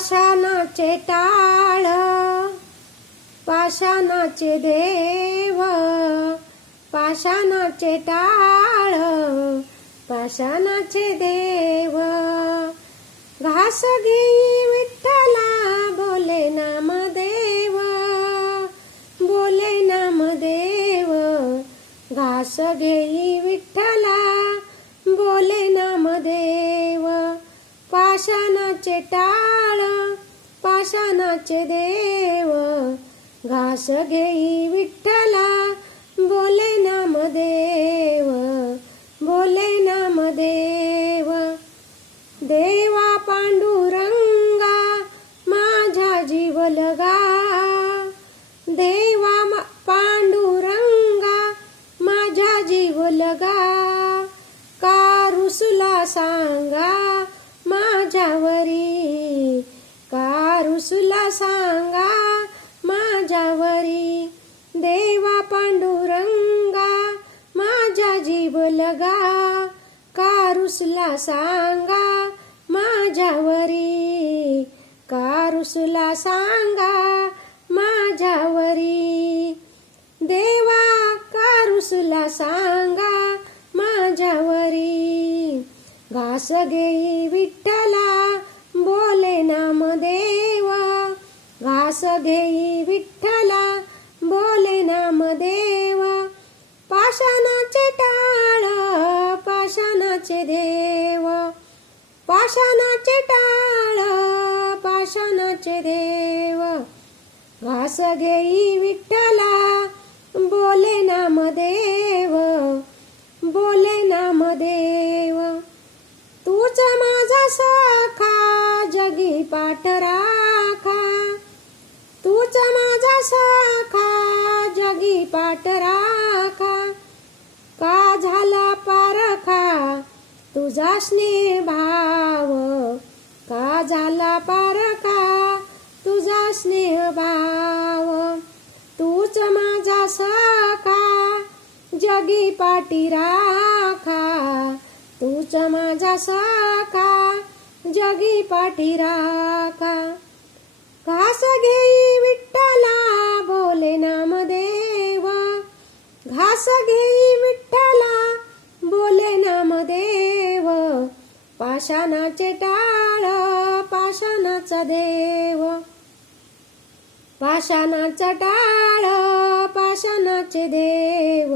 पाषाणाचे टाळ पाषाणाचे देव पाषाणाचे टाळ पाषाणाचे देव. घास घेई विठ्ठला बोले नामदेव बोले नामदेव. घास घेई विठ्ठला बोले नामदेव. पाषाणाचे टाळ पाषाणाचे देव. घास घेई विठ्ठला बोले नामदेव बोले नामदेव. देवा पांडुरंगा माझा जीव लगा देवा मा- पांडुरंगा माझा जीव लगा कारुसुला सांगा सांगा माझ्यावरी. देवा पांडुरंगा माझा जीव लगा. कारुसला सांगा माझ्यावरी. कारुसला सांगा माझ्यावरी. देवा कारुसला सांगा माझ्यावरी. घास घेई विठ्ठल घेई विठ्ठला बोले नामदेव. पाषाणाचे टाळ पाषाणाचे देव. पाषाणाचे टाळ पाषाणाचे देव. घास घेई विठ्ठला बोले नामदेव. बोले नामदेव. तूच माझा सखा जगी पाठ समाजा माझा सखा जगी पाठ राखा. का झाला पारखा? तुझा स्नेह भाव का झाला पारखा? तुझा स्नेह भाव तूच माझा साखा जगी पाटी राखा. तूच माझा सखा जगी पाठी राखा. घास घेई घास घेई विठ्ठला बोले नामदेव. पाषाणाचे टाळ पाषाणाचा देव. पाषाणाचा टाळ पाषाणाचे देव.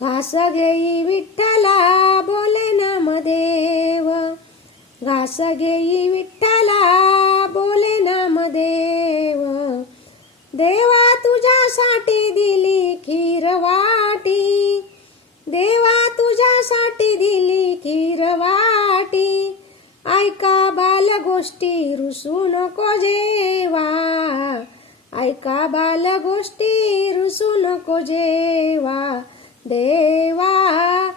घास घेई विठ्ठला बोले नामदेव. घास घेई विठ्ठला बोले नामदेव. देवा देवा तुझ्यासाठी दिली खीर ऐका बाल गोष्टी रुसू नको जेवा. ऐका बाल गोष्टी रुसू नको जेवा. देवा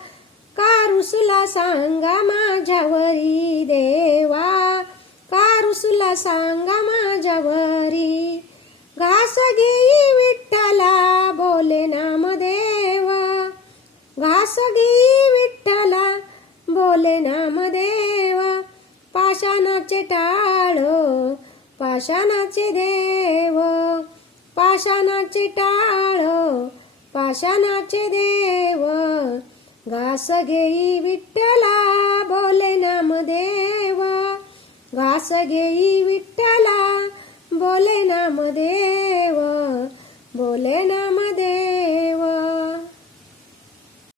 का रुसला सांगा माझ्यावरी देवा का रुसला सांगा माझ्यावरी. घास घेई विठ्ठला बोले नामदेव. घास घेई विठ्ठला बोले नाम देवा पाषाणाचे टाळो पाषाणाचे देव पाषाणाचे टाळो पाषाणाचे देव. घास घेई विठ्ठला बोले नाम देवा घास घेई विठ्ठला